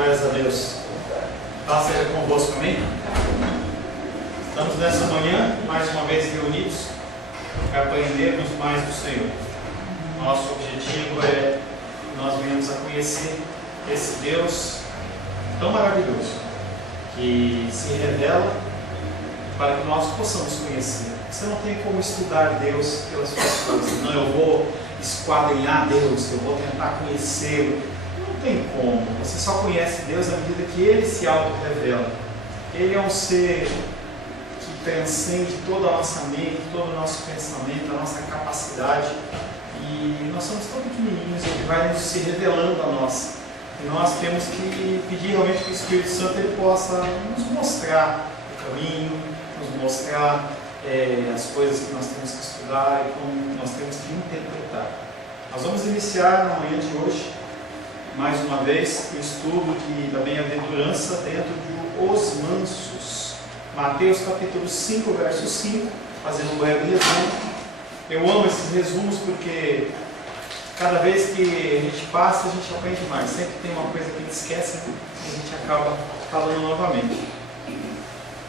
Glórias a Deus. Paz seja convosco, amém? Estamos nessa manhã, mais uma vez reunidos, para aprendermos mais do Senhor. Nosso objetivo é que nós venhamos a conhecer esse Deus tão maravilhoso, que se revela para que nós possamos conhecer. Você não tem como estudar Deus pelas suas coisas. Não, eu vou esquadrinhar Deus, eu vou tentar conhecê-lo. Não tem como. Você só conhece Deus à medida que Ele se auto-revela. Ele é um ser que transcende toda a nossa mente, todo o nosso pensamento, a nossa capacidade. E nós somos tão pequenininhos, Ele vai se revelando a nós. E nós temos que pedir realmente que o Espírito Santo ele possa nos mostrar o caminho, nos mostrar as coisas que nós temos que estudar e como nós temos que interpretar. Nós vamos iniciar na manhã de hoje, mais uma vez, o estudo da bem-aventurança dentro de Os Mansos. Mateus capítulo 5, verso 5, fazendo um breve resumo. Eu amo esses resumos porque cada vez que a gente passa, a gente aprende mais. Sempre tem uma coisa que a gente esquece e a gente acaba falando novamente.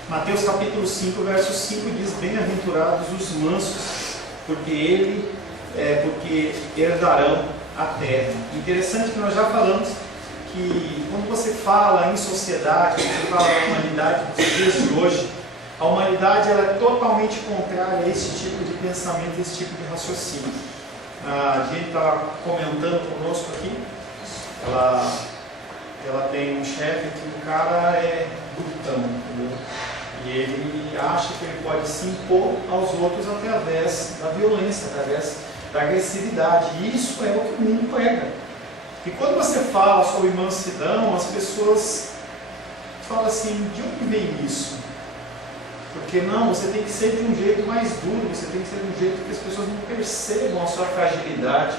Mateus capítulo 5, verso 5 diz: bem-aventurados os mansos, porque herdarão a terra. Interessante que nós já falamos que quando você fala em sociedade, você fala da humanidade dos dias de hoje, a humanidade ela é totalmente contrária a esse tipo de pensamento, esse tipo de raciocínio. A gente estava comentando conosco aqui, ela tem um chefe que o cara é brutão, entendeu? E ele acha que ele pode se impor aos outros através da violência, através da agressividade. E isso é o que o mundo prega. E quando você fala sobre mansidão, as pessoas falam assim: de onde vem isso? Porque não, você tem que ser de um jeito mais duro, você tem que ser de um jeito que as pessoas não percebam a sua fragilidade.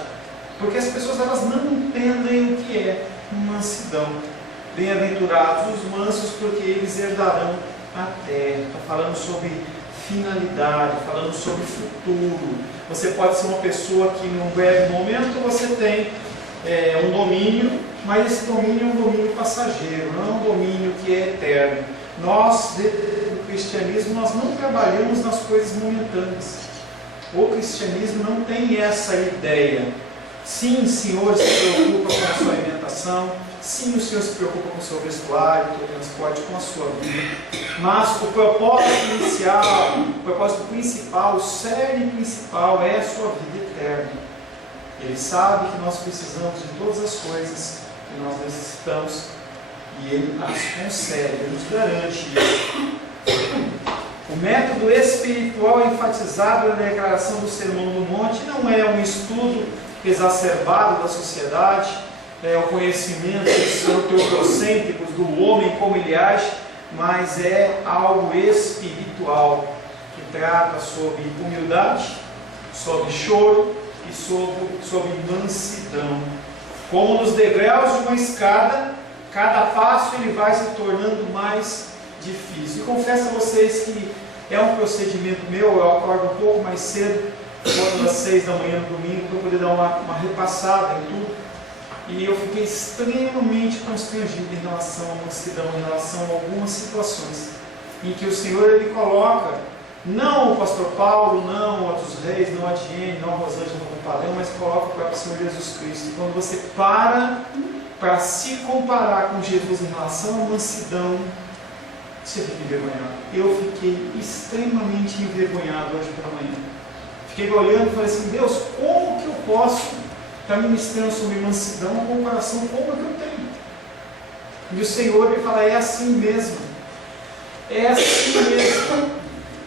Porque as pessoas elas não entendem o que é mansidão. Bem-aventurados os mansos, porque eles herdarão a terra. Está falando sobre finalidade, falando sobre futuro. Você pode ser uma pessoa que num breve momento você tem um domínio, mas esse domínio é um domínio passageiro, não é um domínio que é eterno. Nós, do cristianismo, nós não trabalhamos nas coisas momentâneas. O cristianismo não tem essa ideia. Sim, o Senhor se preocupa com a sua alimentação, sim, o Senhor se preocupa com o seu vestuário, com o transporte, com a sua vida, mas o propósito inicial, o propósito principal, o cerne principal é a sua vida eterna. Ele sabe que nós precisamos de todas as coisas que nós necessitamos e Ele as concede, Ele nos garante isso. O método espiritual enfatizado na declaração do Sermão do Monte não é um estudo exacerbado da sociedade, o conhecimento antropocêntricos do homem como ele age, mas é algo espiritual que trata sobre humildade, sobre choro e sobre mansidão. Como nos degraus de uma escada, cada passo ele vai se tornando mais difícil. E confesso a vocês que é um procedimento meu, eu acordo um pouco mais cedo, volto às 6 da manhã no domingo, para poder dar uma repassada em tudo. E eu fiquei extremamente constrangido em relação à mansidão, em relação a algumas situações em que o Senhor ele coloca, não o pastor Paulo, não a dos reis, não a Diene, não a Rosângela no padrão, mas coloca o próprio Senhor Jesus Cristo. E quando você para se comparar com Jesus em relação à mansidão, você fica envergonhado. Eu fiquei extremamente envergonhado hoje pela manhã. Fiquei olhando e falei assim: Deus, como que eu posso estar ministrando sobre mansidão em comparação com o que eu tenho? E o Senhor ele fala: é assim mesmo. É assim mesmo.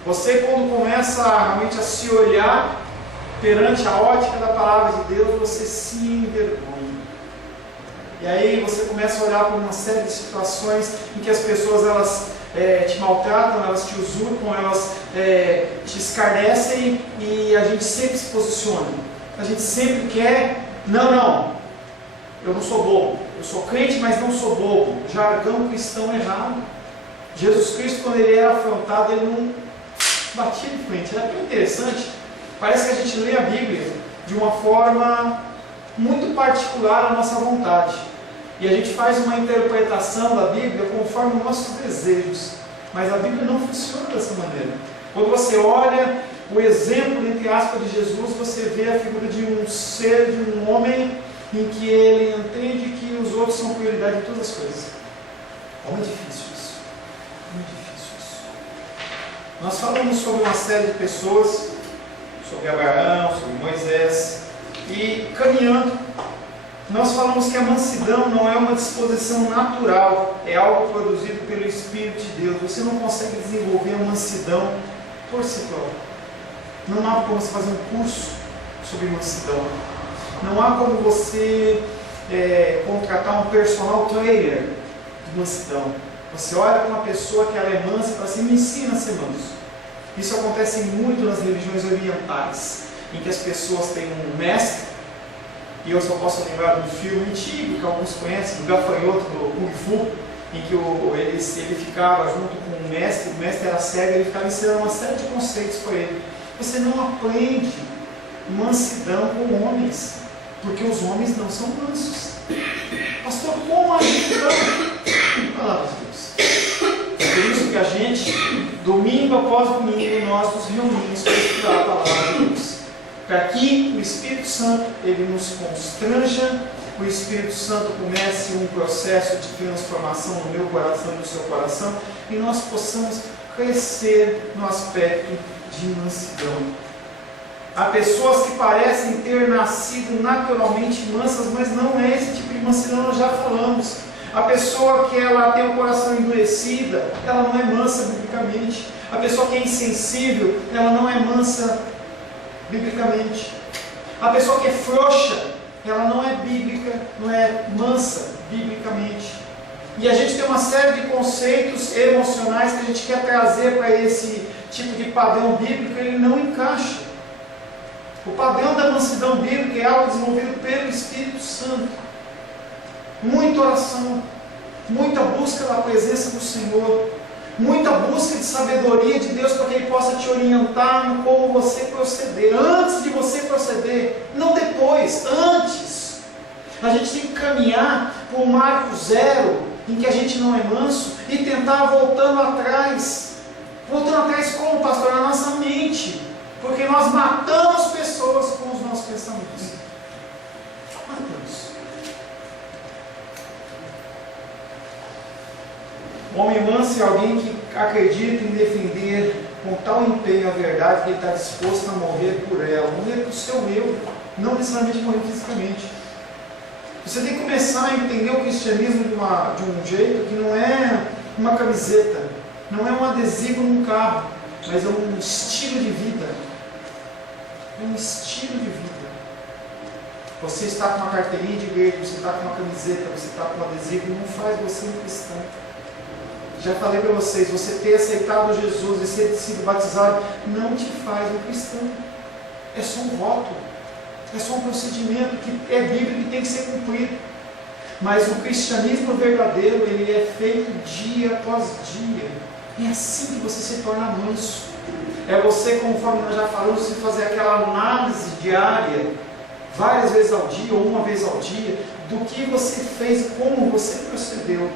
Você quando começa realmente a se olhar perante a ótica da palavra de Deus, você se envergonha. E aí você começa a olhar para uma série de situações em que as pessoas elas te maltratam, elas te usurpam, elas te escarnecem e a gente sempre se posiciona. A gente sempre quer, não, eu não sou bobo, eu sou crente, mas não sou bobo. Jargão cristão errado. Jesus Cristo, quando ele era afrontado, ele não batia de frente. Era tão interessante, parece que a gente lê a Bíblia de uma forma muito particular à nossa vontade. E a gente faz uma interpretação da Bíblia conforme os nossos desejos. Mas a Bíblia não funciona dessa maneira. Quando você olha o exemplo, entre aspas, de Jesus, você vê a figura de um ser, de um homem, em que ele entende que os outros são prioridade em todas as coisas. Como é difícil isso. Muito difícil isso. Nós falamos sobre uma série de pessoas, sobre Abraão, sobre Moisés, e caminhando, nós falamos que a mansidão não é uma disposição natural, é algo produzido pelo Espírito de Deus. Você não consegue desenvolver a mansidão por si próprio. Não há como você fazer um curso sobre mansidão. Não há como você contratar um personal trainer de mansidão. Você olha para uma pessoa que ela é mansa e fala assim: me ensina a ser manso. Isso acontece muito nas religiões orientais, em que as pessoas têm um mestre, e eu só posso lembrar de um filme antigo que alguns conhecem, do gafanhoto do Kung Fu, em que ele ficava junto com o mestre era cego, ele ficava ensinando uma série de conceitos para ele. Você não aprende mansidão com homens, porque os homens não são mansos. Pastor, como agir então? Palavra de Deus. É por isso que a gente, domingo após domingo, nós nos reunimos para estudar a palavra de Deus. Para que o Espírito Santo ele nos constranja, o Espírito Santo comece um processo de transformação no meu coração e no seu coração, e nós possamos crescer no aspecto de mansidão. Há pessoas que parecem ter nascido naturalmente mansas, mas não é esse tipo de mansidão, nós já falamos. A pessoa que ela tem o coração endurecido, ela não é mansa biblicamente. A pessoa que é insensível, ela não é mansa biblicamente. A pessoa que é frouxa, ela não é bíblica, não é mansa biblicamente. E a gente tem uma série de conceitos emocionais que a gente quer trazer para esse tipo de padrão bíblico, ele não encaixa. O padrão da mansidão bíblica é algo desenvolvido pelo Espírito Santo. Muita oração, muita busca da presença do Senhor, muita busca de sabedoria de Deus para que Ele possa te orientar em como você proceder. Antes de você proceder, não depois, antes. A gente tem que caminhar por um marco zero, em que a gente não é manso, e tentar voltando atrás. Voltando atrás como, pastor? Na nossa mente. Porque nós matamos pessoas com os nossos pensamentos. Matamos. O homem manso é alguém que acredita em defender com tal empenho a verdade que ele está disposto a morrer por ela. Morrer por seu eu, não necessariamente morrer fisicamente. Você tem que começar a entender o cristianismo de um jeito que não é uma camiseta, não é um adesivo num carro, mas é um estilo de vida. É um estilo de vida. Você está com uma carteirinha de igreja, você está com uma camiseta, você está com um adesivo, não faz você um cristão. Já falei para vocês, você ter aceitado Jesus e ter sido batizado não te faz um cristão. É só um rótulo, é só um procedimento que é bíblico e tem que ser cumprido. Mas o cristianismo verdadeiro, ele é feito dia após dia. É assim que você se torna manso. É você, conforme nós já falamos, você fazer aquela análise diária, várias vezes ao dia ou uma vez ao dia, do que você fez e como você procedeu.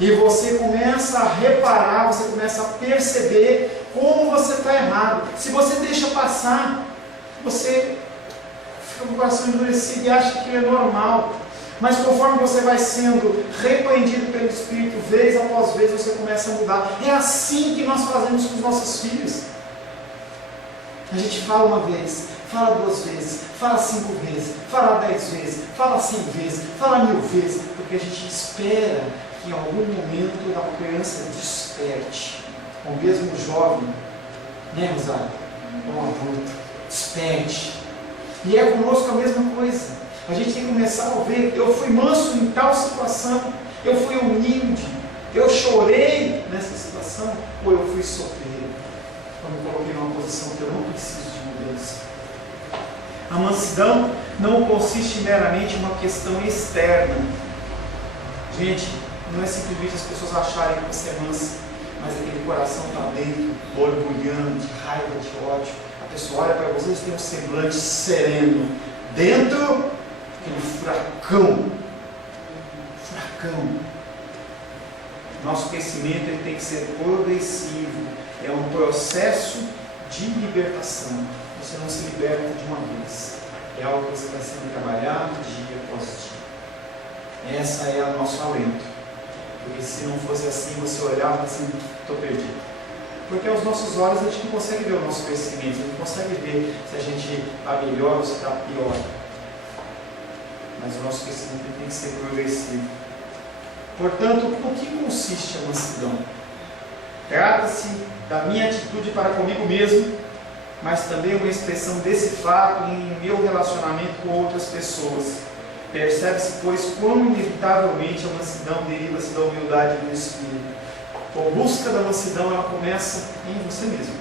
E você começa a reparar, você começa a perceber como você está errado. Se você deixa passar, você fica com o coração endurecido e acha que é normal. Mas conforme você vai sendo repreendido pelo Espírito, vez após vez, você começa a mudar. É assim que nós fazemos com os nossos filhos. A gente fala uma vez, fala 2 vezes, fala 5 vezes, fala 10 vezes, fala 100 vezes, fala 1000 vezes, porque a gente espera que em algum momento a criança desperte. O mesmo jovem, né, Rosário? Ou adulto, desperte. E é conosco a mesma coisa. A gente tem que começar a ver, eu fui manso em tal situação, eu fui humilde, eu chorei nessa situação, ou eu fui solteiro. Eu me coloquei numa posição que eu não preciso de mudança. A mansidão não consiste meramente em uma questão externa. Gente, não é simplesmente as pessoas acharem que você é manso, mas aquele coração está dentro, borbulhando, de raiva, de ódio. A pessoa olha para vocês e tem um semblante sereno. Dentro, aquele furacão facão. Nosso crescimento ele tem que ser progressivo. É um processo de libertação. Você não se liberta de uma vez. É algo que você vai sendo trabalhado dia após dia. Essa é o nosso alento. Porque se não fosse assim, você olhava assim, estou perdido. Porque aos nossos olhos a gente não consegue ver o nosso crescimento, a gente não consegue ver se a gente está melhor ou se está pior. Mas o nosso crescimento tem que ser progressivo. Portanto, no que consiste a mansidão? Trata-se da minha atitude para comigo mesmo, mas também uma expressão desse fato em meu relacionamento com outras pessoas. Percebe-se, pois, quão inevitavelmente a mansidão deriva-se da humildade do Espírito. A busca da mansidão, ela começa em você mesmo.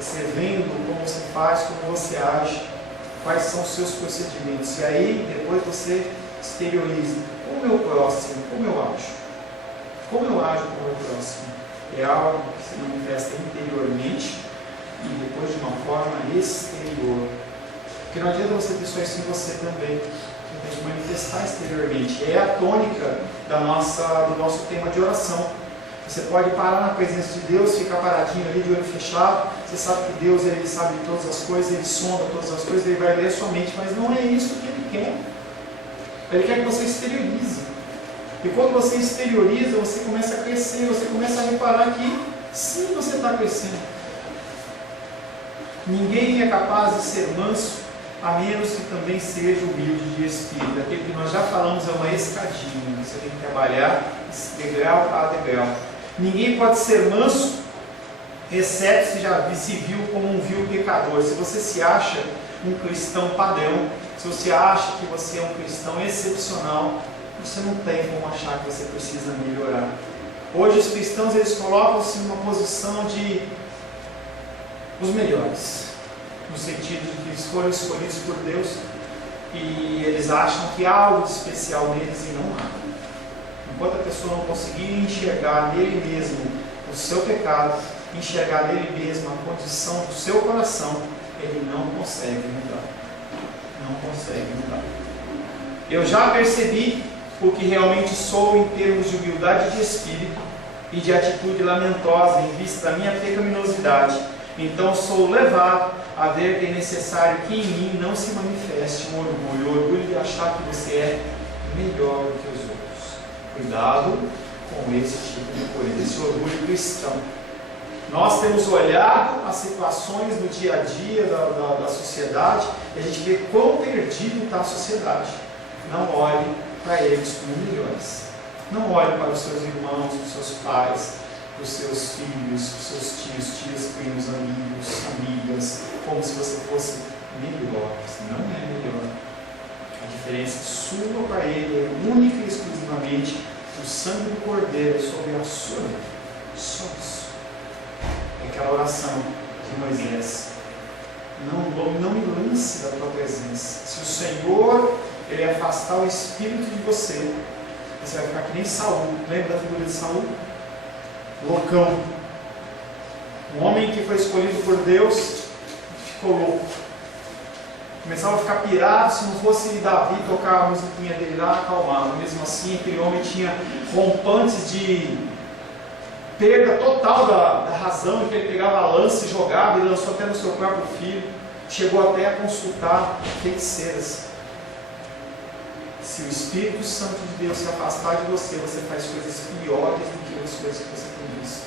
Você vendo como você faz, como você age, quais são os seus procedimentos. E aí, depois você exterioriza. O meu próximo, como eu ajo? Como eu ajo com o meu próximo? É algo que se manifesta interiormente e depois de uma forma exterior. Porque não adianta você ter só isso em você também. Você tem que manifestar exteriormente. É a tônica do nosso tema de oração. Você pode parar na presença de Deus, ficar paradinho ali de olho fechado. Você sabe que Deus ele sabe de todas as coisas, Ele sonda todas as coisas, Ele vai ler a sua mente, mas não é isso que Ele quer. Ele quer que você exteriorize. E quando você exterioriza, você começa a crescer, você começa a reparar que sim, você está crescendo. Ninguém é capaz de ser manso, a menos que também seja humilde de espírito. Aquilo que nós já falamos é uma escadinha, você tem que trabalhar degrau a degrau. Ninguém pode ser manso, exceto se já se viu como um vil pecador. Se você se acha um cristão padrão, se você acha que você é um cristão excepcional, você não tem como achar que você precisa melhorar. Hoje os cristãos eles colocam-se numa posição de os melhores, no sentido de que eles foram escolhidos por Deus e eles acham que há algo de especial neles e não há. Enquanto a pessoa não conseguir enxergar nele mesmo o seu pecado, enxergar nele mesmo a condição do seu coração, ele não consegue mudar. Não consegue mudar. Eu já percebi o que realmente sou em termos de humildade de espírito e de atitude lamentosa em vista da minha pecaminosidade. Então sou levado a ver que é necessário que em mim não se manifeste um orgulho, o orgulho de achar que você é melhor do que os outros. Cuidado com esse tipo de coisa, esse orgulho cristão. Nós temos olhado as situações no dia a dia da sociedade e a gente vê quão perdido está a sociedade. Não olhe para eles como melhores. Não olhe para os seus irmãos, para os seus pais, para os seus filhos, para os seus tios, tias, primos, amigos, amigas, como se você fosse melhor. Você não é melhor. A diferença sua para ele é única e exclusivamente o sangue do Cordeiro sobre a sua vida. Só isso. É aquela oração de Moisés. Não me lance da tua presença. Se o Senhor ele afastar o espírito de você, você vai ficar que nem Saul. Lembra da figura de Saul? Loucão. Um homem que foi escolhido por Deus ficou louco. Começava a ficar pirado. Se não fosse Davi tocar a musiquinha dele lá, acalmava. Mesmo assim, aquele homem tinha rompantes de perda total da razão, em que ele pegava a lança e jogava e lançou até no seu próprio filho. Chegou até a consultar feiticeiras. Se o Espírito Santo de Deus se afastar de você, você faz coisas piores do que as coisas que você tem visto.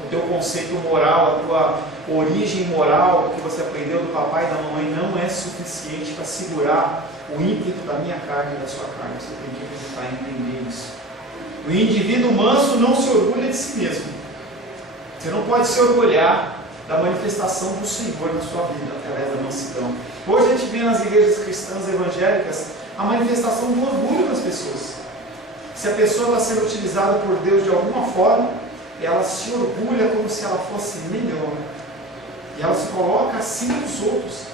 O teu conceito moral, a tua origem moral que você aprendeu do papai e da mamãe não é suficiente para segurar o ímpeto da minha carne e da sua carne. Você tem que acreditar e entender isso. O indivíduo manso não se orgulha de si mesmo. Você não pode se orgulhar da manifestação do Senhor na sua vida através da mansidão. Hoje a gente vê nas igrejas cristãs evangélicas a manifestação do orgulho das pessoas. Se a pessoa está sendo utilizada por Deus de alguma forma, ela se orgulha como se ela fosse melhor. E ela se coloca acima dos outros.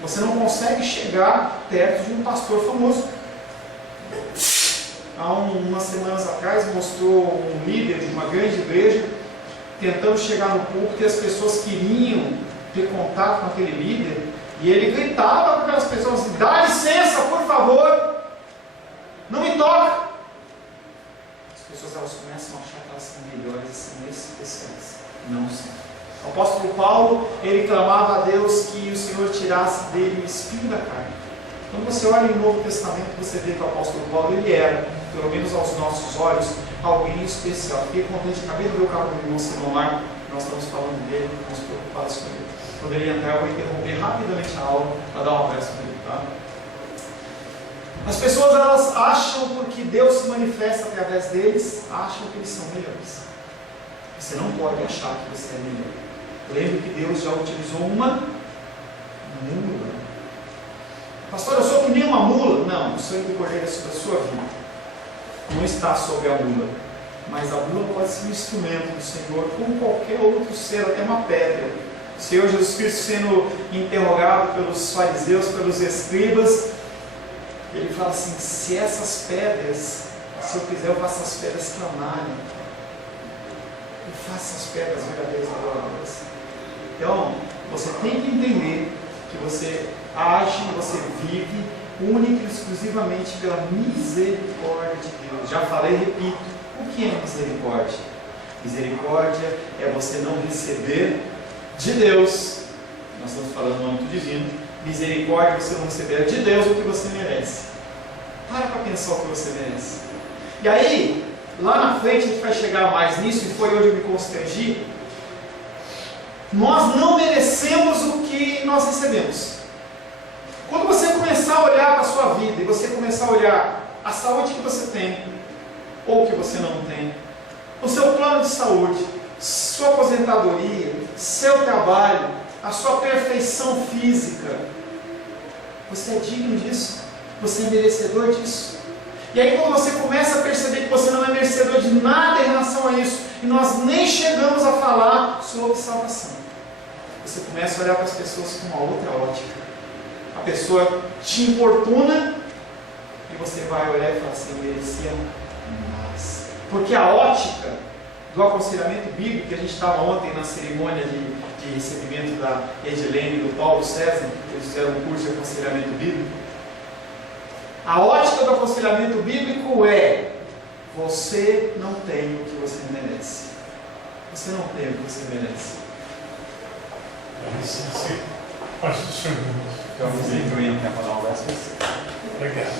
Você não consegue chegar perto de um pastor famoso. Há umas semanas atrás mostrou um líder de uma grande igreja tentando chegar no púlpito e as pessoas queriam ter contato com aquele líder. E ele gritava para aquelas pessoas assim: dá licença, por favor, não me toca. pessoas elas começam a achar que elas são melhores e são especiais. Não são. O apóstolo Paulo, ele clamava a Deus que o Senhor tirasse dele o espinho da carne. Quando você olha no Novo Testamento, você vê que o apóstolo Paulo, ele era, pelo menos aos nossos olhos, alguém especial. Fiquei contente, acabei de ver o carro do irmão Simão Marco, nós estamos falando dele, estamos preocupados com ele. Quando ele entrar, eu vou interromper rapidamente a aula para dar um abraço para ele, tá? As pessoas, elas acham, porque Deus se manifesta através deles, acham que eles são melhores. Você não pode achar que você é melhor. Lembre que Deus já utilizou uma mula. Pastor, eu sou que nem uma mula? Não, o sangue do Cordeiro é sobre a sua vida. Não está sobre a mula. Mas a mula pode ser um instrumento do Senhor, como qualquer outro ser, até uma pedra. O Senhor Jesus Cristo sendo interrogado pelos fariseus, pelos escribas, ele fala assim: se essas pedras, se eu quiser, eu faço as pedras clamarem. Eu faço as pedras verdadeiras adoradoras. Então, você tem que entender que você age, você vive única e exclusivamente pela misericórdia de Deus. Já falei e repito: o que é misericórdia? Misericórdia é você não receber de Deus, nós estamos falando no âmbito divino. Misericórdia é você não receber de Deus o que você merece. Para pensar o que você merece. E aí, lá na frente a gente vai chegar mais nisso, e foi onde eu me constrangi. Nós não merecemos o que nós recebemos. Quando você começar a olhar para a sua vida, e você começar a olhar a saúde que você tem, ou que você não tem, o seu plano de saúde, sua aposentadoria, seu trabalho, a sua perfeição física, você é digno disso, você é merecedor disso. E aí quando você começa a perceber que você não é merecedor de nada em relação a isso, e nós nem chegamos a falar sobre salvação, você começa a olhar para as pessoas com uma outra ótica. A pessoa te importuna, e você vai olhar e falar assim: eu merecia mais. Porque a ótica do aconselhamento bíblico, que a gente estava ontem na cerimônia de recebimento da Edilene e do Paulo César, eles fizeram um curso de aconselhamento bíblico. A ótica do aconselhamento bíblico é: você não tem o que você merece. Você não tem o que você merece. Faz o senhor. Então, eu entro para dar um verso. Obrigado.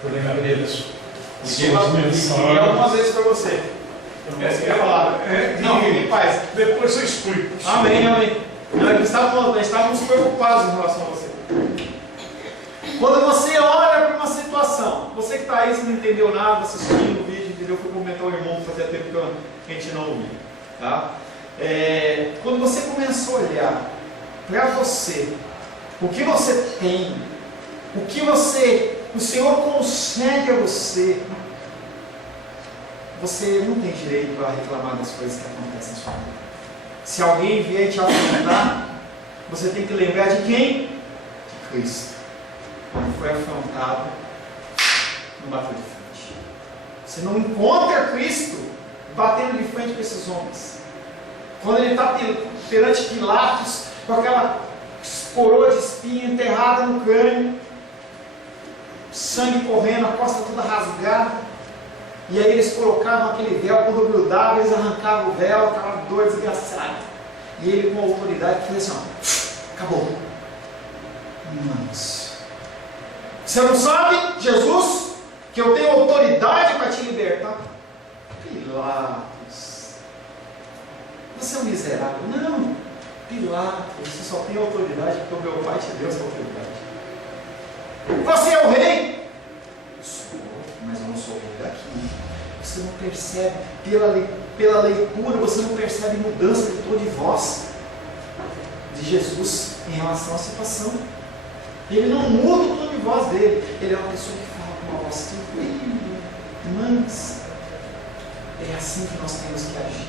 Problema deles. E alguma vez para você. Você quer falar? Não, ninguém faz. Depois eu explico. Amém, amém. Nós estávamos preocupados em relação a você. Quando você olha para uma situação, você que está aí, se não entendeu nada, assistindo o vídeo, entendeu? Fui comentar o irmão que fazia tempo que a gente não ouvia. Tá? Quando você começa a olhar para você, o que você tem, o que o Senhor concede a você, você não tem direito para reclamar das coisas que acontecem na sua vida. Se alguém vier te afrontar, você tem que lembrar de quem? De Cristo. Quando foi afrontado, não bateu de frente. Você não encontra Cristo batendo de frente com esses homens. Quando ele está perante Pilatos, com aquela coroa de espinho enterrada no crânio, sangue correndo, a costa toda rasgada, e aí eles colocavam aquele véu, quando grudava, eles arrancavam o véu, aquela dor desgraçada, e ele com autoridade fez assim: ó, acabou. Mas você não sabe, Jesus, que eu tenho autoridade para te libertar? Pilatos, você é um miserável. Não, Pilatos, você só tem autoridade porque o meu Pai te deu essa autoridade. Você é o rei? Sou, mas eu não sou o rei daqui. Você não percebe, pela leitura, você não percebe mudança de tom de voz de Jesus em relação à situação. Ele não muda o tom de voz dele. Ele é uma pessoa que fala com uma voz tranquila, mansa. É assim que nós temos que agir.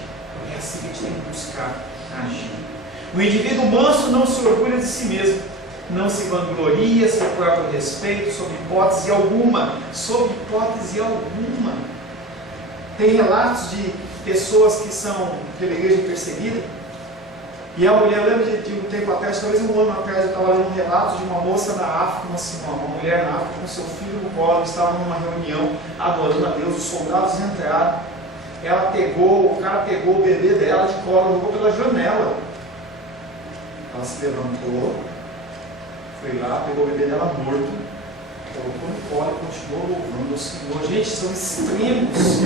É assim que a gente tem que buscar agir. O indivíduo manso não se orgulha de si mesmo, não se vangloria seu próprio respeito, sob hipótese alguma. Sob hipótese alguma. Tem relatos de pessoas que são pela igreja perseguida, E a mulher, eu lembro de um tempo atrás, talvez um ano atrás, eu estava lendo um relato de uma moça na África, uma mulher na África com seu filho no colo, estavam numa reunião adorando a Deus, os soldados entraram, o cara pegou o bebê dela de colo, jogou pela janela. Ela se levantou, foi lá, pegou o bebê dela morto, colocou no colo e continuou louvando o Senhor. Gente, são extremos,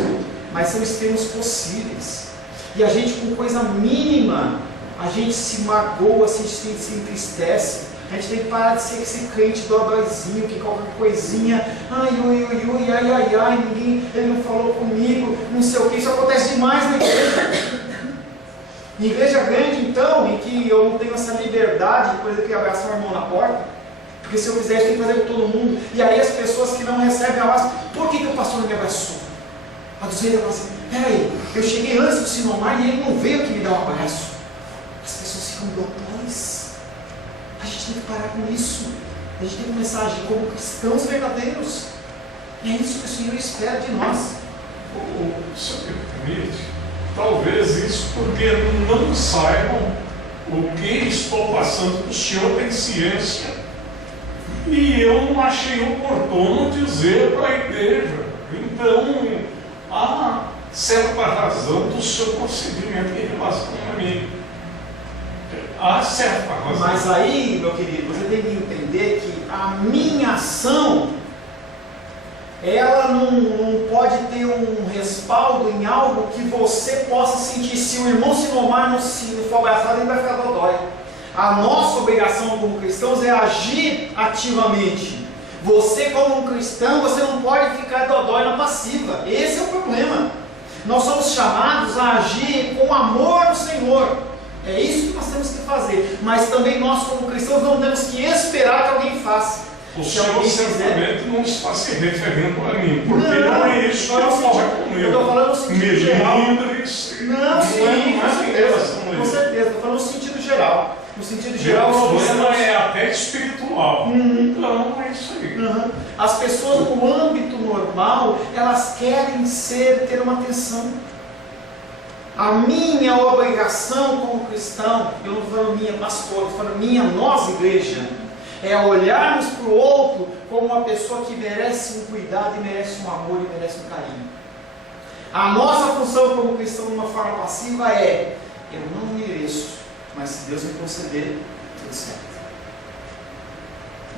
mas são extremos possíveis. E a gente, com coisa mínima, a gente se magoa, a gente se entristece. A gente tem que parar de ser esse crente dodóizinho, que qualquer coisinha, ai, ninguém, ele não falou comigo, não sei o que. Isso acontece demais na igreja. Em igreja grande, então, em que eu não tenho essa liberdade, por exemplo, de abraçar o irmão na porta, porque se eu quiser, eu tenho que fazer com todo mundo. E aí as pessoas que não recebem abraço, por que o pastor não me abraçou? A dos reis falam assim, peraí, eu cheguei antes do Sinomar e ele não veio aqui me dar um abraço. As pessoas ficam dodóis. A gente tem que parar com isso. A gente tem que começar a agir como cristãos verdadeiros. E é isso que o Senhor espera de nós. Se me permite, talvez isso porque não saibam o que estou passando. O Senhor tem ciência. E eu não achei oportuno dizer para a igreja. Então, há certa razão do seu procedimento em relação a mim. Há certa razão. Mas aí, meu querido, você tem que entender que a minha ação, ela não pode ter um respaldo em algo que você possa sentir. Se o irmão Sinomar não for abraçado, ele vai ficar dodói. A nossa obrigação como cristãos é agir ativamente. Você como um cristão, você não pode ficar dodói na passiva. Esse é o problema. Nós somos chamados a agir com amor no Senhor. É isso que nós temos que fazer. Mas também nós como cristãos não temos que esperar que alguém faça. O Senhor certamente não está se referindo a mim, porque não é isso que eu falo comigo. Eu estou falando no sentido geral. Não, sim, com certeza. Estou falando no sentido geral. No sentido geral, o problema é até espiritual. Então, é isso aí. As pessoas no âmbito normal, elas querem ter uma atenção. A minha obrigação como cristão, eu não estou falando minha pastor, estou falando minha, nós igreja, é olharmos para o outro como uma pessoa que merece um cuidado e merece um amor e merece um carinho. A nossa função como cristão de uma forma passiva é, eu não mereço, mas se Deus me conceder, tudo certo.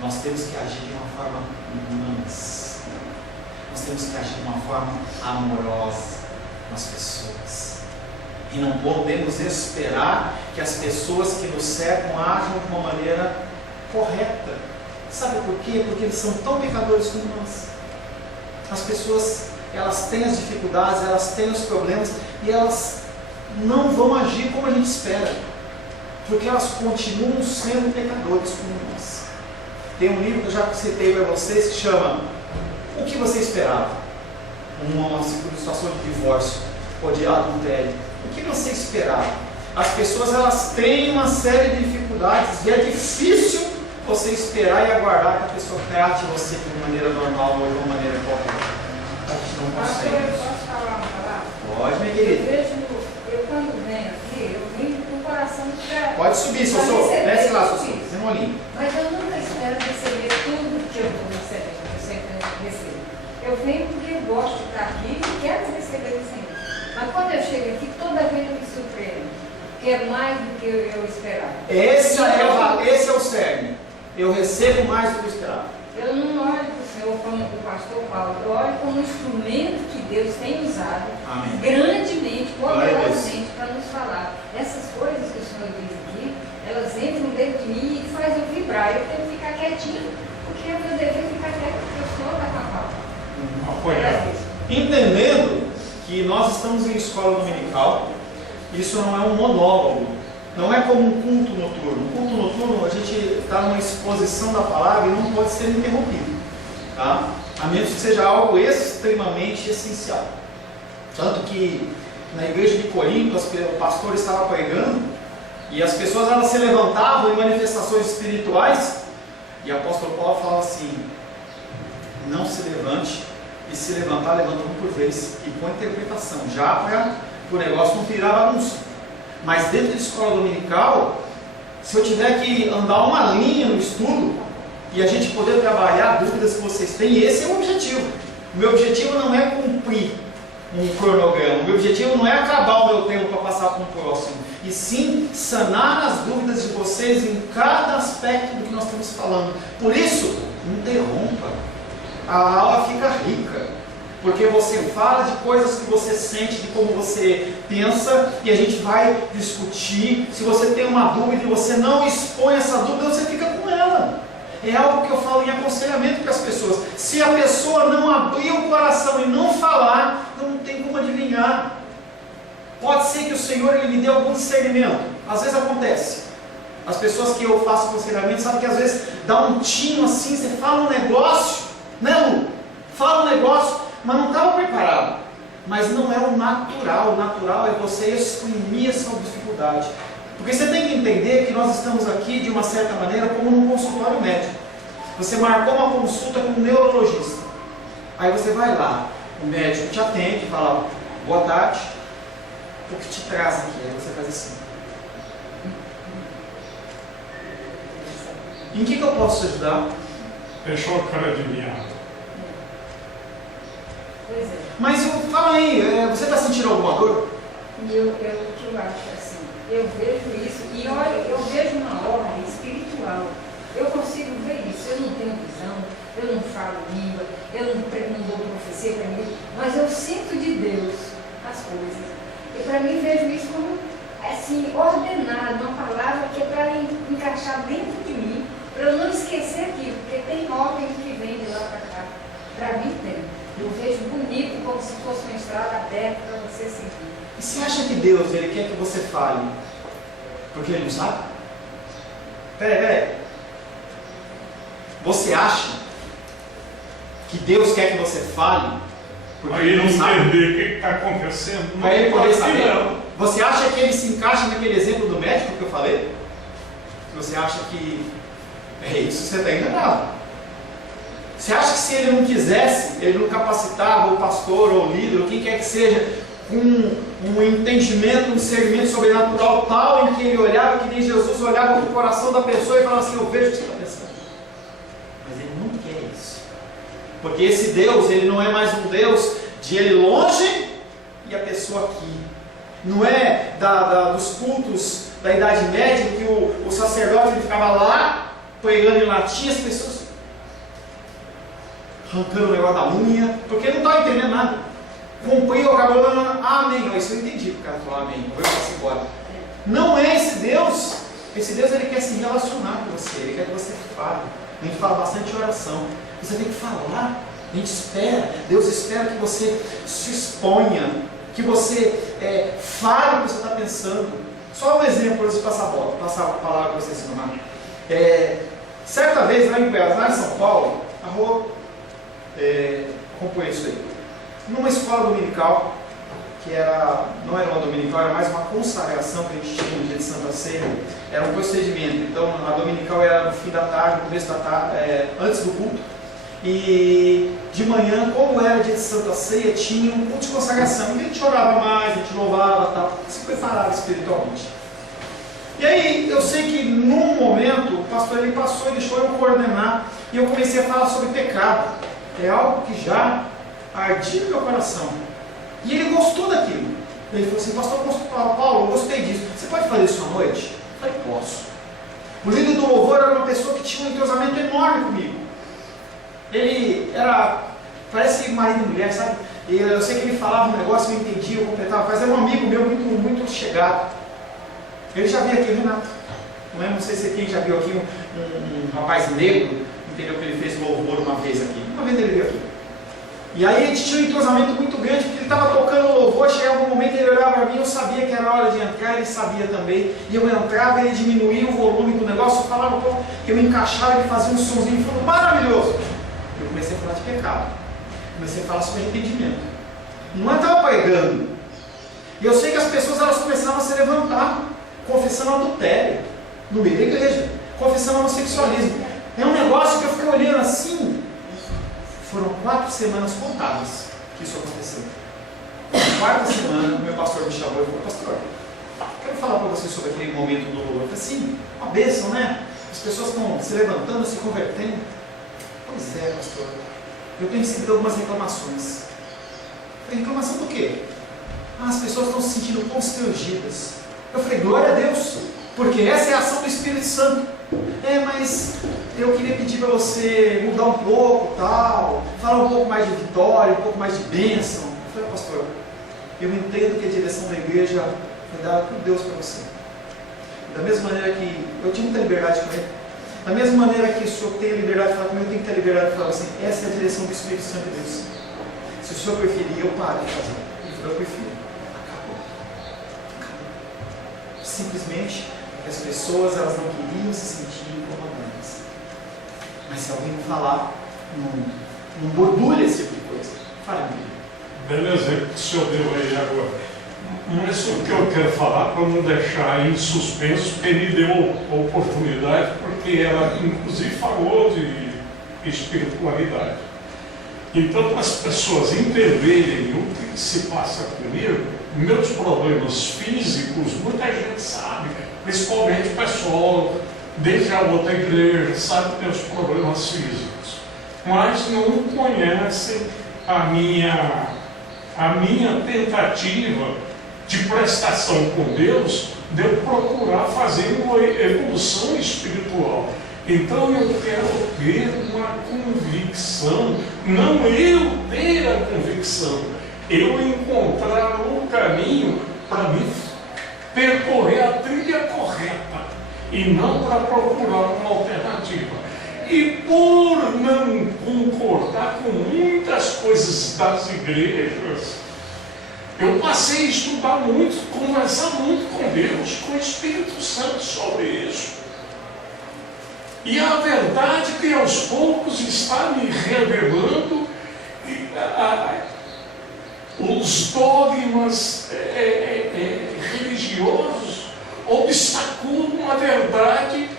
Nós temos que agir de uma forma mansa. Nós temos que agir de uma forma amorosa com as pessoas. E não podemos esperar que as pessoas que nos cercam ajam de uma maneira correta. Sabe por quê? Porque eles são tão pecadores como nós. As pessoas, elas têm as dificuldades, elas têm os problemas e elas não vão agir como a gente espera, porque elas continuam sendo pecadores como nós. Tem um livro que eu já citei para vocês que chama O que você esperava? Uma situação de divórcio ou de adultério. O que você esperava? As pessoas, elas têm uma série de dificuldades e é difícil você esperar e aguardar que a pessoa trate você de uma maneira normal ou de uma maneira correta. A gente não consegue. Eu posso falar uma palavra? Pode, minha querida. Eu quando venho aqui, eu venho com o coração para... Pode subir, Sossô. Desce lá, Sossô. Sem molinho. Mas eu nunca espero receber tudo que eu estou recebendo, que eu sempre recebo. Eu venho porque eu gosto de estar aqui e quero receber o Senhor. Mas quando eu chego aqui, toda vez eu me surpreendo. Que é mais do que eu esperava. Esse é o cerne. Eu recebo mais do que eu esperava. Eu não olho para o Senhor como o pastor Paulo, eu olho como um instrumento que Deus tem usado. Amém. Grandemente, poderosamente, para nos falar. Essas coisas que o Senhor diz aqui, elas entram dentro de mim e fazem eu vibrar. Eu tenho que ficar quietinho, porque é meu dever ficar quieto, porque o Senhor está com a Apoiado. Entendendo que nós estamos em escola dominical, isso não é um monólogo, não é como um culto noturno. Um culto noturno, a gente está numa exposição da palavra e não pode ser interrompido, tá? A menos que seja algo extremamente essencial. Tanto que na igreja de Corinto, o pastor estava pregando e as pessoas, elas se levantavam em manifestações espirituais e o apóstolo Paulo falava assim: não se levante, e se levantar, levanta um por vez e com interpretação, já para o negócio não virar bagunça. Mas dentro de escola dominical, se eu tiver que andar uma linha no estudo e a gente poder trabalhar dúvidas que vocês têm, esse é o objetivo. O meu objetivo não é cumprir um cronograma, o meu objetivo não é acabar o meu tempo para passar para um próximo, e sim sanar as dúvidas de vocês em cada aspecto do que nós estamos falando. Por isso, interrompa. A aula fica rica, porque você fala de coisas que você sente, de como você pensa, e a gente vai discutir. Se você tem uma dúvida e você não expõe essa dúvida, você fica com ela. É algo que eu falo em aconselhamento para as pessoas. Se a pessoa não abrir o coração e não falar, não tem como adivinhar. Pode ser que o Senhor ele me dê algum discernimento. Às vezes acontece. As pessoas que eu faço aconselhamento sabem que às vezes dá um tino assim, você fala um negócio, né, Lu? Fala um negócio, mas não estava preparado. Mas não é o natural. O natural é você exprimir essa dificuldade. Porque você tem que entender que nós estamos aqui, de uma certa maneira, como num consultório médico. Você marcou uma consulta com um neurologista. Aí você vai lá, o médico te atende e fala: boa tarde, o que te traz aqui? Aí você faz assim: em que eu posso te ajudar? Deixou o cara adivinhar. Pois é. Mas fala aí, você está sentindo alguma dor? E o que eu acho assim, eu vejo isso, e olha, eu vejo uma ordem espiritual. Eu consigo ver isso. Eu não tenho visão, eu não falo língua, eu não dou profecia para mim, mas eu sinto de Deus as coisas. E para mim vejo isso como assim, ordenado, uma palavra que é para encaixar dentro de mim, para eu não esquecer aquilo, porque tem ordens que vêm de lá para cá. Para mim tem. Eu vejo bonito, como se fosse uma estrada aberta para você seguir. E você acha que Deus ele quer que você fale porque ele não sabe? Peraí. Você acha que Deus quer que você fale porque Aí ele ele não sabe? entender o que está acontecendo. Para ele poder pode saber. não. Você acha que ele se encaixa naquele exemplo do médico que eu falei? Você acha que é isso? Você está enganado. Você acha que se ele não quisesse, ele não capacitava o pastor ou o líder, ou quem quer que seja, com um entendimento, um discernimento sobrenatural tal, em que ele olhava que nem Jesus olhava para o coração da pessoa e falava assim: eu vejo o que você está pensando. Mas ele não quer isso. Porque esse Deus, ele não é mais um Deus de ele longe e a pessoa aqui. Não é dos cultos da Idade Média, que o sacerdote ele ficava lá, pregando em latim, as pessoas arrancando o negócio da unha, porque não estava entendendo nada. Cumpriu, acabou, amém. Isso eu entendi, o cara falou amém, eu passo embora. Não é esse Deus. Esse Deus ele quer se relacionar com você, ele quer que você fale. A gente fala bastante oração. Você tem que falar. A gente espera, Deus espera que você se exponha, que você fale o que você está pensando. Só um exemplo antes de passar a palavra para vocês, Silmar. Certa vez lá em Goiás, lá em São Paulo, a rua acompanhei isso aí. Numa escola dominical, que não era uma dominical, era mais uma consagração que a gente tinha no dia de Santa Ceia, era um procedimento. Então a dominical era no fim da tarde, no começo da tarde, antes do culto. E de manhã, como era dia de Santa Ceia, tinha um culto de consagração. E a gente orava mais, a gente louvava, tal, se preparava espiritualmente. E aí, eu sei que num momento, o pastor ele passou e deixou eu coordenar, e eu comecei a falar sobre pecado. É algo que já ardia no meu coração. E ele gostou daquilo. Ele falou assim: pastor Paulo, eu gostei disso. Você pode fazer isso à noite? Eu falei: posso. O líder do louvor era uma pessoa que tinha um entrosamento enorme comigo. Ele parece marido e mulher, sabe? E eu sei que ele falava um negócio, eu entendia, eu completava. Mas era um amigo meu muito chegado. Ele já veio aqui, Renato. Não sei se quem já viu aqui um rapaz negro. Entendeu que ele fez louvor uma vez aqui. Uma vez ele veio aqui. E aí a gente tinha um entrosamento muito grande, porque ele estava tocando louvor, chegava um momento, ele olhava para mim, eu sabia que era hora de entrar, ele sabia também. E eu entrava, ele diminuía o volume do negócio, eu falava um pouco, eu encaixava, ele fazia um sonzinho, ele falou: maravilhoso. Eu comecei a falar de pecado. Comecei a falar sobre arrependimento. Não estava pregando. E eu sei que as pessoas elas começavam a se levantar, confessando adultério, no meio da igreja, confessando homossexualismo. É um negócio que eu fiquei olhando assim. Foram 4 semanas contadas que isso aconteceu. Na 4ª semana, o meu pastor me chamou e falou: pastor, quero falar As pessoas estão se levantando, se convertendo. Pois é, pastor. Eu tenho recebido algumas reclamações. Reclamação do quê? As pessoas estão se sentindo constrangidas. Eu falei, glória a Deus, porque essa é a ação do Espírito Santo. Mas eu queria pedir para você mudar um pouco, tal, falar um pouco mais de vitória, um pouco mais de bênção. Eu falei, pastor, eu entendo que a direção da igreja foi dada por Deus para você. Da mesma maneira que eu tinha muita liberdade com ele, da mesma maneira que o senhor tem a liberdade de falar comigo, eu tenho que ter a liberdade de falar assim, essa é a direção do Espírito Santo de Deus. Se o senhor preferir, eu paro de fazer. Eu prefiro. Acabou. Simplesmente porque as pessoas elas não queriam se sentir incomodadas. Mas se alguém não falar, não borbulha esse tipo de coisa. Fale, amigo. Belo exemplo que o senhor deu aí agora. Mas o que eu quero falar, para não deixar em suspenso, porque me deu a oportunidade, porque ela inclusive falou de espiritualidade. Então, para as pessoas entenderem o que se passa comigo, meus problemas físicos, muita gente sabe, principalmente o pessoal desde a outra igreja, sabe meus problemas físicos, mas não conhecem a minha tentativa de prestação com Deus, de eu procurar fazer uma evolução espiritual. Então eu quero ter uma convicção, não eu ter a convicção, eu encontrar um caminho para me percorrer a trilha correta e não para procurar uma alternativa. E por não concordar com muitas coisas das igrejas, eu passei a estudar muito, conversar muito com Deus, com o Espírito Santo sobre isso. E a verdade que aos poucos está me revelando os dogmas religiosos obstaculam a verdade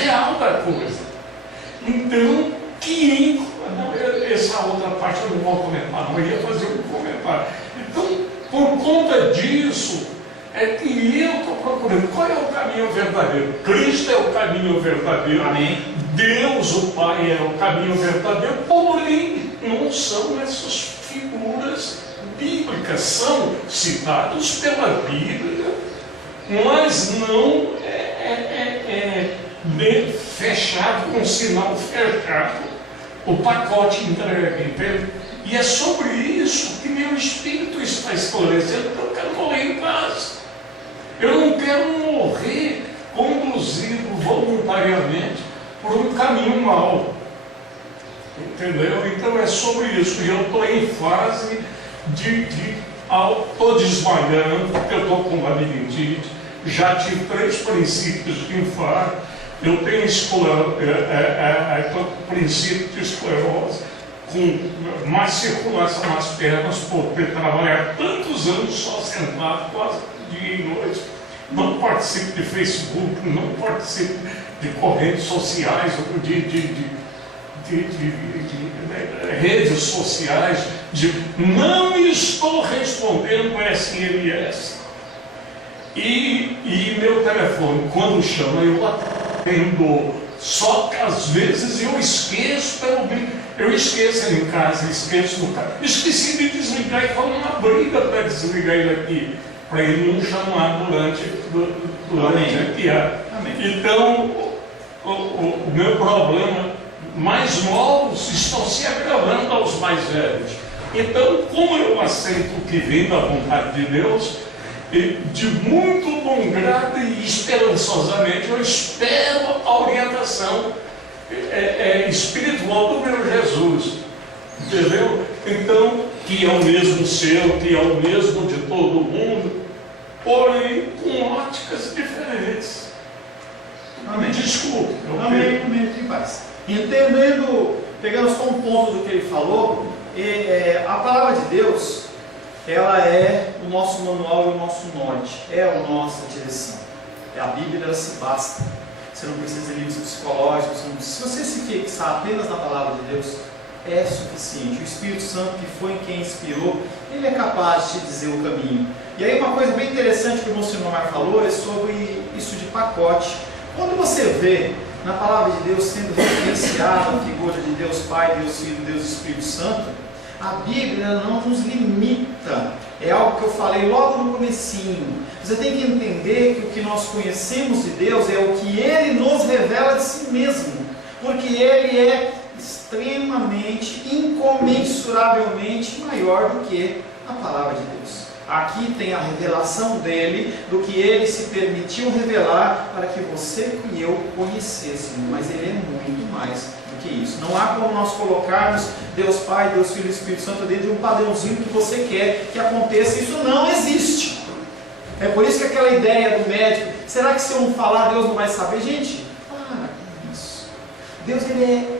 real da coisa. Então, essa outra parte eu não vou comentar, não, eu ia fazer um comentário. Então, por conta disso, é que eu estou procurando qual é o caminho verdadeiro. Cristo é o caminho verdadeiro. Amém. Deus, o Pai, é o caminho verdadeiro. Porém, não são essas figuras bíblicas. São citados pela Bíblia, mas não fechado, com sinal fechado, o pacote entregue. E é sobre isso que meu espírito está esclarecendo, porque eu quero morrer em paz. Eu não quero morrer conduzido voluntariamente por um caminho mau. Entendeu? Então é sobre isso. E eu estou em fase estou desmaiando, porque eu estou com labirintite, já tive 3 princípios de infarto, eu tenho princípio de esclerose, com mais circulação nas pernas, por ter trabalhado tantos anos só sentado, quase dia e noite. Não participo de Facebook, não participo de correntes sociais, de redes sociais, não estou respondendo SMS. E meu telefone, quando chama, eu atendo. Só que às vezes eu esqueço, eu esqueço ele em casa, esqueço no carro. Esqueci de desligar e foi uma briga para desligar ele aqui, para ele não chamar durante a piada. Então, o meu problema, mais novos estão se agravando aos mais velhos. Então, como eu aceito o que vem da vontade de Deus, de muito bom grado e esperançosamente eu espero a orientação espiritual do meu Jesus, entendeu? Então, que é o mesmo seu, que é o mesmo de todo mundo, porém com óticas diferentes. Amém. Desculpe. Amém, amém, em paz. Entendendo, pegando só um ponto do que ele falou, a palavra de Deus, ela é o nosso manual e o nosso norte, é a nossa direção. A Bíblia, ela se basta. Você não precisa de livros psicológicos. Se você se fixar apenas na palavra de Deus, é suficiente. O Espírito Santo, que foi quem inspirou, ele é capaz de te dizer o caminho. E aí uma coisa bem interessante que o irmão Sinomar falou é sobre isso de pacote. Quando você vê na palavra de Deus sendo referenciada a figura de Deus Pai, Deus Filho, Deus Espírito Santo, a Bíblia não nos limita. É algo que eu falei logo no comecinho. Você tem que entender que o que nós conhecemos de Deus é o que Ele nos revela de si mesmo, porque Ele é extremamente, incomensuravelmente maior do que a palavra de Deus. Aqui tem a revelação dele, do que ele se permitiu revelar para que você e eu conhecêssemos, mas ele é muito mais do que isso. Não há como nós colocarmos Deus Pai, Deus Filho e Espírito Santo dentro de um padrãozinho que você quer que aconteça. Isso não existe. É por isso que aquela ideia do médico, será que se eu não falar Deus não vai saber? Gente, para com isso. Deus, ele é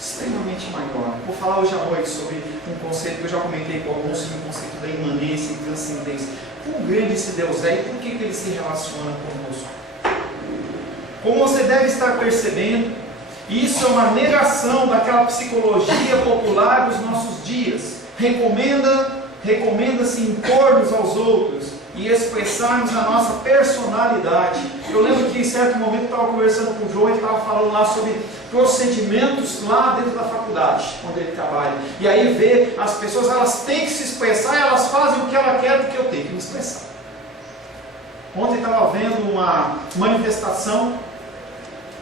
extremamente maior. Vou falar hoje à noite sobre um conceito que eu já comentei com alguns, sobre o conceito da imanência e transcendência. Quão grande esse Deus é e por que ele se relaciona conosco? Como você deve estar percebendo, isso é uma negação daquela psicologia popular dos nossos dias. Recomenda-se impor-nos aos outros e expressarmos a nossa personalidade. Eu lembro que em certo momento eu estava conversando com o João e estava falando lá sobre procedimentos lá dentro da faculdade, onde ele trabalha. E aí vê as pessoas, elas têm que se expressar e elas fazem o que ela quer, porque eu tenho que me expressar. Ontem estava vendo uma manifestação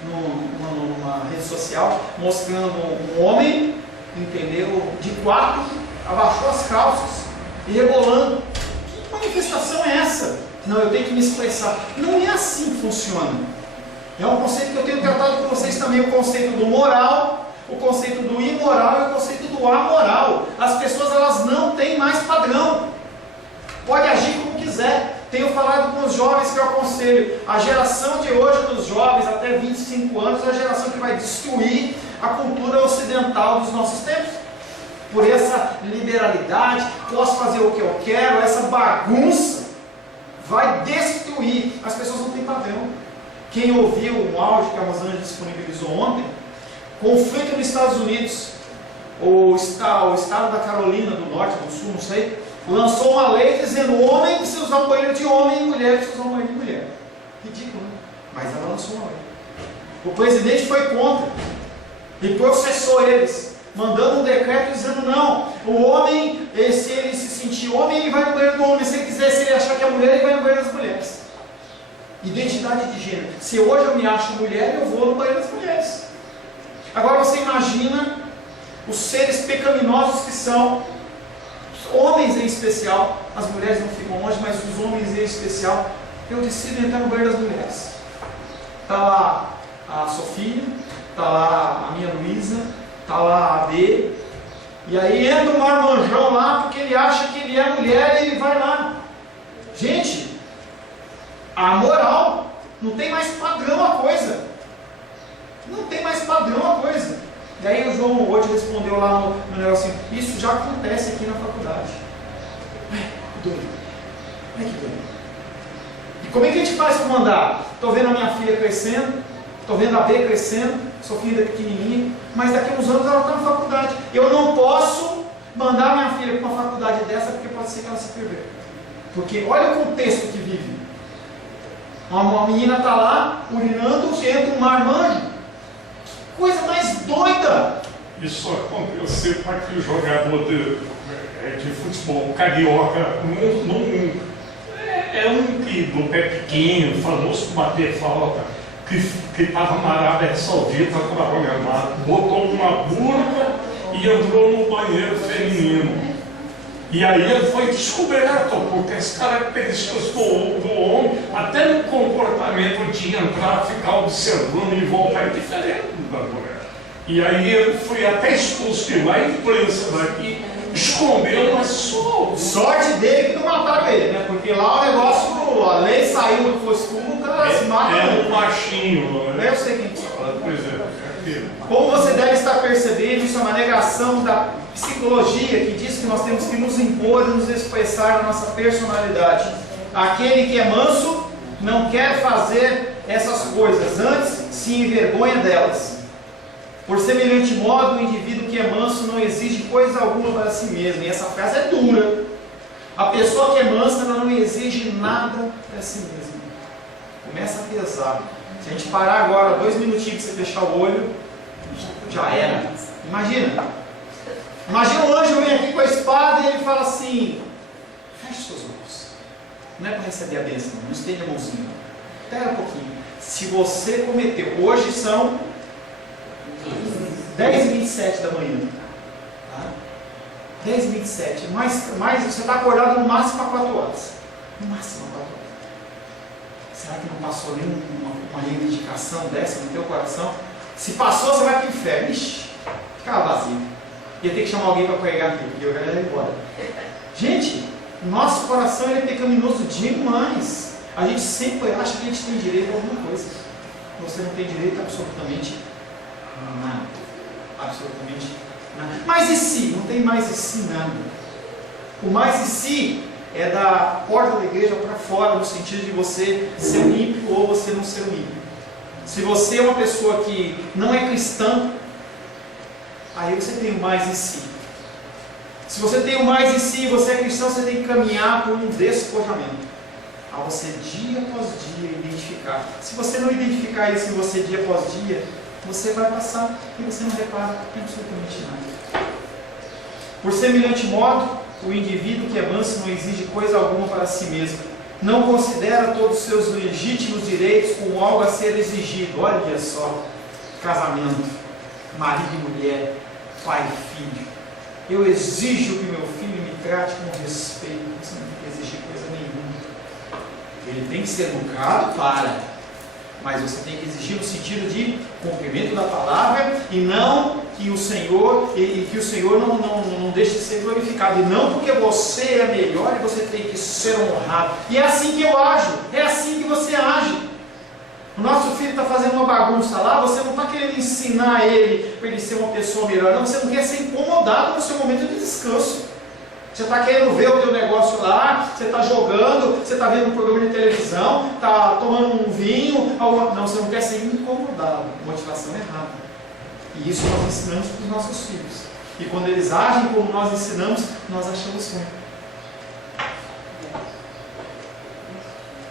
numa rede social, mostrando um homem, entendeu, de quatro, abaixou as calças e rebolando. Que manifestação é essa? Não, eu tenho que me expressar. Não é assim que funciona. É um conceito que eu tenho tratado com vocês também, o conceito do moral, o conceito do imoral e o conceito do amoral. As pessoas, elas não têm mais padrão. Pode agir como quiser. Tenho falado com os jovens que eu aconselho. A geração de hoje dos jovens, até 25 anos, é a geração que vai destruir a cultura ocidental dos nossos tempos. Por essa liberalidade, posso fazer o que eu quero, essa bagunça vai destruir. As pessoas não têm padrão. Quem ouviu um áudio que a Rosângela disponibilizou ontem, conflito nos Estados Unidos, o estado da Carolina do Norte, do Sul, não sei, lançou uma lei dizendo homem precisa usar um banheiro de homem e mulher precisa usar um banheiro de mulher. Ridículo, né? Mas ela lançou uma lei. O presidente foi contra e processou eles, mandando um decreto dizendo não, o homem, se ele se sentir homem, ele vai no banheiro do homem, se ele quiser, se ele achar que é mulher, ele vai no banheiro das mulheres. Identidade de gênero. Se hoje eu me acho mulher, eu vou no banheiro das mulheres. Agora você imagina os seres pecaminosos que são, os homens em especial, as mulheres não ficam longe, mas os homens em especial, eu decido entrar no banheiro das mulheres. Está lá a Sofia, está lá a minha Luísa, está lá a B, e aí entra um marmanjão lá porque ele acha que ele é mulher e ele vai lá. Gente, a moral, não tem mais padrão a coisa. Não tem mais padrão a coisa. E aí o João hoje respondeu lá no negócio assim, isso já acontece aqui na faculdade. Que doido. Que doido. E como é que a gente faz para mandar? Estou vendo a minha filha crescendo, estou vendo a B crescendo, Sofia ainda pequenininha, mas daqui a uns anos ela está na faculdade. Eu não posso mandar minha filha para uma faculdade dessa, porque pode ser que ela se perverta. Porque olha o contexto que vive. Uma menina está lá, urinando, entra um marmanjo. Que coisa mais doida! Isso aconteceu com aquele jogador de futebol carioca no mundo. É um que do pé pequeno, famoso por bater falta, que estava na Arábia Saudita trabalhando, botou uma burca e entrou no banheiro feminino. E aí ele foi descoberto, porque as características do homem, até no comportamento de entrar, ficar observando e voltar, é diferente da mulher. E aí ele foi até expulso de lá, a imprensa daqui escondeu, mas só. Sorte dele que não mataram ele, né? Porque lá o negócio, a lei saiu no fosse como o cara se mata. É um machinho, né? Eu sei quem que fala. Pois é. Como você deve estar percebendo, isso é uma negação da psicologia que diz que nós temos que nos impor e nos expressar na nossa personalidade. Aquele que é manso não quer fazer essas coisas, antes se envergonha delas. Por semelhante modo, o indivíduo que é manso não exige coisa alguma para si mesmo. E essa frase é dura. A pessoa que é mansa, ela não exige nada para si mesma. Começa a pesar. Se a gente parar agora 2 minutinhos para você fechar o olho, já era. Imagina o anjo vem aqui com a espada e ele fala assim: feche seus olhos. Não é para receber a bênção, não estende a mãozinha. Espera um pouquinho. Se você cometeu, hoje são 10h27 da manhã. Tá? 10h27. Mas você está acordado no máximo há 4 horas. No máximo há 4 horas. Será que não passou nenhuma reivindicação dessa no teu coração? Se passou, você vai para o inferno. Ixi, ficava vazio. Ia ter que chamar alguém para pregar aqui, porque eu já ia embora. Gente, nosso coração é pecaminoso demais. A gente sempre acha que a gente tem direito a alguma coisa. Você não tem direito a absolutamente nada. Absolutamente nada. Mas e se? Não tem mais e se nada. O mais e se é da porta da igreja para fora, no sentido de você ser um ímpio ou você não ser um ímpio. Se você é uma pessoa que não é cristã, aí você tem o mais em si. Se você tem o mais em si, você é cristão, você tem que caminhar por um despojamento. A você dia após dia identificar. Se você não identificar isso em você dia após dia, você vai passar e você não repara absolutamente nada. Por semelhante modo, o indivíduo que é manso não exige coisa alguma para si mesmo. Não considera todos os seus legítimos direitos como algo a ser exigido. Olha só, casamento, marido e mulher, pai e filho. Eu exijo que meu filho me trate com respeito. Você não tem que exigir coisa nenhuma. Ele tem que ser educado mas você tem que exigir no sentido de cumprimento da palavra e não que o Senhor não deixe de ser glorificado, e não porque você é melhor e você tem que ser honrado. E é assim que eu ajo, é assim que você age. O nosso filho está fazendo uma bagunça lá, você não está querendo ensinar ele para ele ser uma pessoa melhor, não, você não quer ser incomodado no seu momento de descanso. Você está querendo ver o teu negócio lá, você está jogando, você está vendo um programa de televisão, está tomando um vinho, não, você não quer ser incomodado. Motivação errada. E isso nós ensinamos para os nossos filhos. E quando eles agem como nós ensinamos, nós achamos ruim.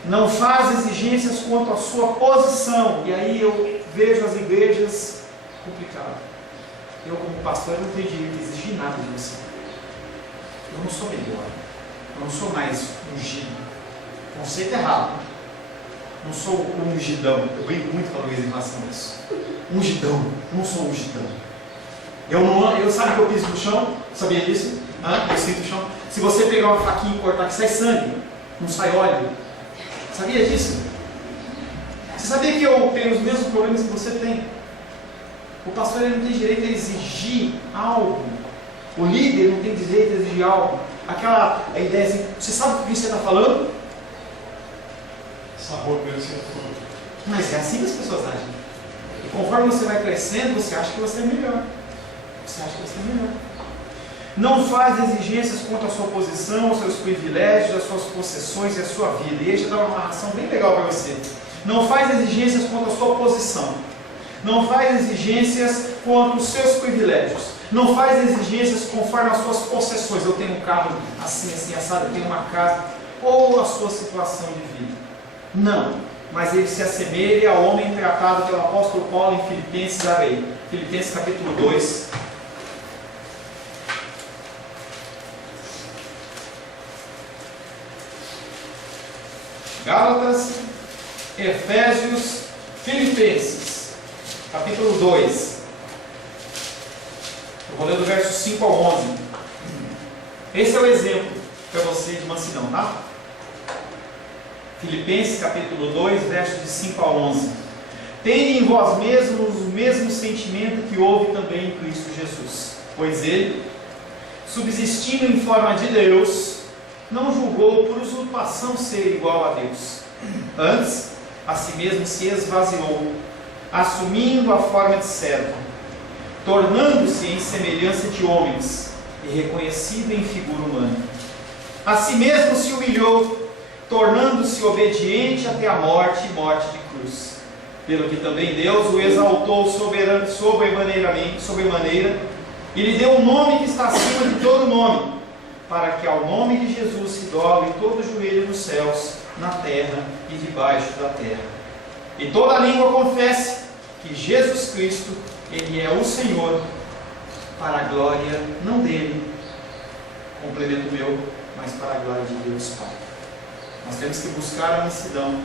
Não faz exigências quanto à sua posição. E aí eu vejo as igrejas complicadas. Eu, como pastor, não tenho direito de exigir nada de você. Eu não sou melhor, eu não sou mais ungido. Conceito errado. Não sou o ungidão. Eu brinco muito com a Luísa em relação a isso. Ungidão, não sou ungidão. Eu sabe que eu piso no chão? Sabia disso? Eu sinto o chão. Se você pegar uma faquinha e cortar, que sai sangue, não sai óleo. Sabia disso? Você sabia que eu tenho os mesmos problemas que você tem? O pastor ele não tem direito a exigir algo. O líder não tem direito a exigir algo. Aquela ideia assim, você sabe o que você está falando? Essa arrogância toda. Mas é assim que as pessoas agem. E conforme você vai crescendo, você acha que você é melhor. Você acha que você é melhor. Não faz exigências quanto à sua posição, aos seus privilégios, às suas possessões e à sua vida. E aí já dá uma narração bem legal para você. Não faz exigências quanto à sua posição. Não faz exigências quanto aos seus privilégios. Não faz exigências conforme as suas possessões. Eu tenho um carro assim, assim, assado, eu tenho uma casa. Ou a sua situação de vida. Não. Mas ele se assemelha ao homem tratado pelo apóstolo Paulo em Filipenses, Filipenses capítulo 2. Gálatas, Efésios, Filipenses, capítulo 2. Eu vou ler do verso 5 ao 11. Esse é o exemplo para você de mansidão, tá? Filipenses, capítulo 2, versos de 5 a 11. Tende em vós mesmos o mesmo sentimento que houve também em Cristo Jesus. Pois ele, subsistindo em forma de Deus, não julgou por usurpação ser igual a Deus. Antes, a si mesmo se esvaziou, assumindo a forma de servo, tornando-se em semelhança de homens e reconhecido em figura humana. A si mesmo se humilhou, tornando-se obediente até a morte e morte de cruz. Pelo que também Deus o exaltou sobremaneira e lhe deu um nome que está acima de todo nome, para que ao nome de Jesus se dobre todo o joelho nos céus na terra e debaixo da terra. E toda língua confesse que Jesus Cristo, Ele é o Senhor, para a glória, não dele, complemento meu, mas para a glória de Deus Pai. Nós temos que buscar a mansidão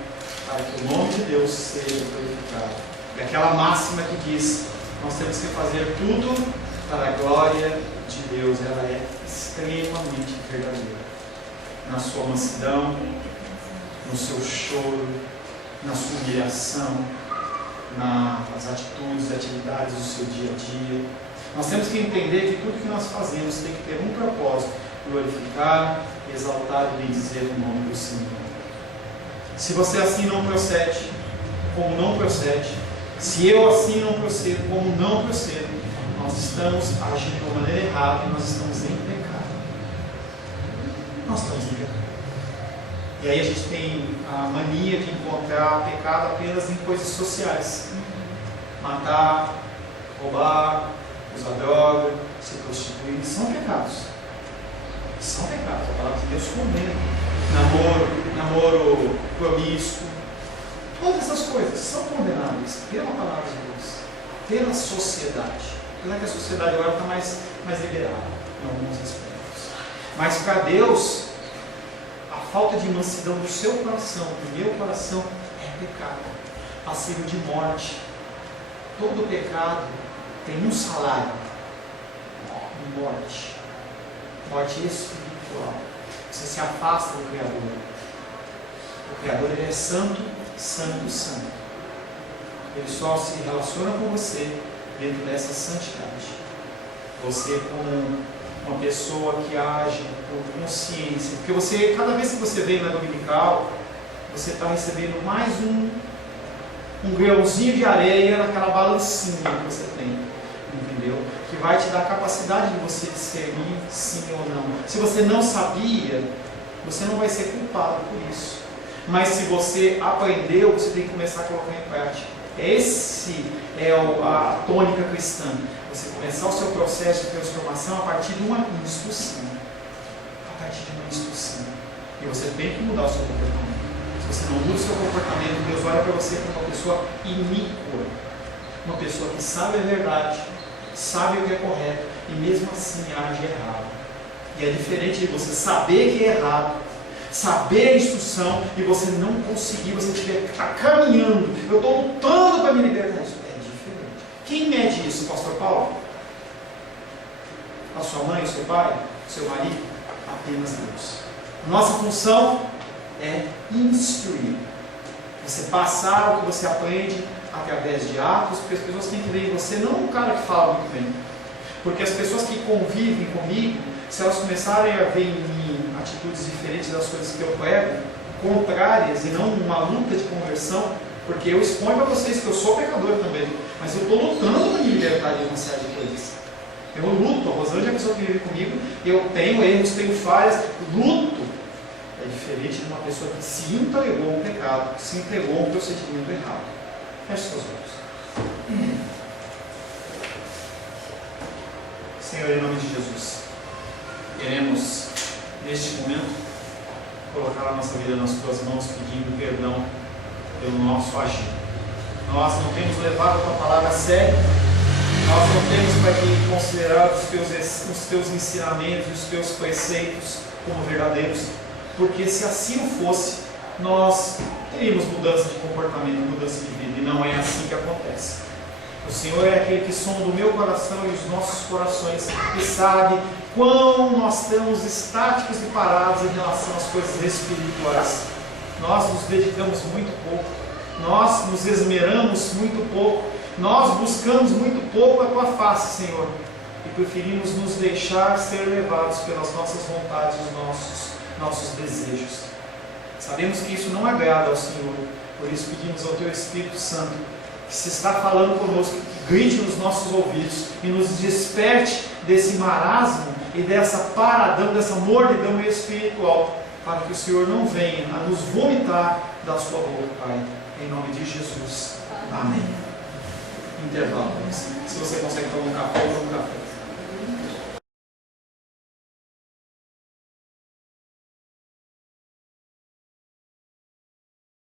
para que o nome de Deus seja glorificado. E aquela máxima que diz, nós temos que fazer tudo para a glória de Deus, ela é extremamente verdadeira. Na sua mansidão, no seu choro, na sua humilhação, nas atitudes, atividades do seu dia a dia. Nós temos que entender que tudo que nós fazemos tem que ter um propósito: glorificar, exaltar e bendizer o nome do Senhor. Se você assim não procede, como não procede, se eu assim não procedo, como não procedo, nós estamos agindo de uma maneira errada e nós estamos em pecado. Nós estamos em pecado. E aí a gente tem a mania de encontrar pecado apenas em coisas sociais. Matar, roubar, usar droga, se prostituir, são pecados. São pecados, a palavra de Deus condena. Namoro promíscuo, todas essas coisas são condenáveis pela palavra de Deus, pela sociedade. Apesar que a sociedade agora está mais liberal em alguns aspectos. Mas para Deus, a falta de mansidão do seu coração, do meu coração, é pecado, passível de morte. Todo pecado tem um salário: morte. Morte espiritual. Você se afasta do Criador. O Criador, Ele é santo, santo, santo. Ele só se relaciona com você dentro dessa santidade. Você como uma pessoa que age por consciência. Porque você, cada vez que você vem na dominical, você está recebendo mais um grãozinho de areia naquela balancinha que você tem. Entendeu? Que vai te dar a capacidade de você discernir sim ou não. Se você não sabia, você não vai ser culpado por isso. Mas se você aprendeu, você tem que começar a colocar em prática. Esse é a tônica cristã. Você começar o seu processo de transformação a partir de uma instrução. A partir de uma instrução. E você tem que mudar o seu comportamento. Se você não muda o seu comportamento, Deus olha para você como uma pessoa iníqua. Uma pessoa que sabe a verdade, sabe o que é correto e mesmo assim age errado. E é diferente de você saber que é errado, saber a instrução e você não conseguir, você está caminhando, eu estou lutando para me libertar disso. É diferente. Quem mede isso, pastor Paulo? A sua mãe, o seu pai, o seu marido? Apenas Deus. Nossa função é instruir. Você passar o que você aprende através de atos, porque as pessoas têm que ver em você, não um cara que fala muito bem. Porque as pessoas que convivem comigo, se elas começarem a ver em mim atitudes diferentes das coisas que eu prego, contrárias e não uma luta de conversão, porque eu exponho para vocês que eu sou pecador também, mas eu estou lutando para me libertar de uma série de coisas. Eu luto, a Rosângela é a pessoa que vive comigo, eu tenho erros, tenho falhas, luto. É diferente de uma pessoa que se entregou ao pecado, que se entregou a um procedimento errado. Feche seus olhos. Senhor, em nome de Jesus, queremos, neste momento, colocar a nossa vida nas Tuas mãos, pedindo perdão pelo nosso agir. Nós não temos levado a Tua palavra a sério, nós não temos para que considerar os Teus ensinamentos e os Teus preceitos como verdadeiros, porque se assim não fosse, nós teríamos mudança de comportamento, mudança de vida, e não é assim que acontece. O Senhor é aquele que sonda o meu coração e os nossos corações, e sabe quão nós estamos estáticos e parados em relação às coisas espirituais. Nós nos dedicamos muito pouco, nós nos esmeramos muito pouco, nós buscamos muito pouco a Tua face, Senhor, e preferimos nos deixar ser levados pelas nossas vontades, os nossos desejos. Sabemos que isso não agrada ao Senhor, por isso pedimos ao Teu Espírito Santo, que se está falando conosco, que grite nos nossos ouvidos e nos desperte desse marasmo e dessa paradão, dessa mordidão espiritual, para que o Senhor não venha a nos vomitar da Sua boca, Pai. Em nome de Jesus. Amém. Intervalo. Se você consegue tomar um café, toma um café.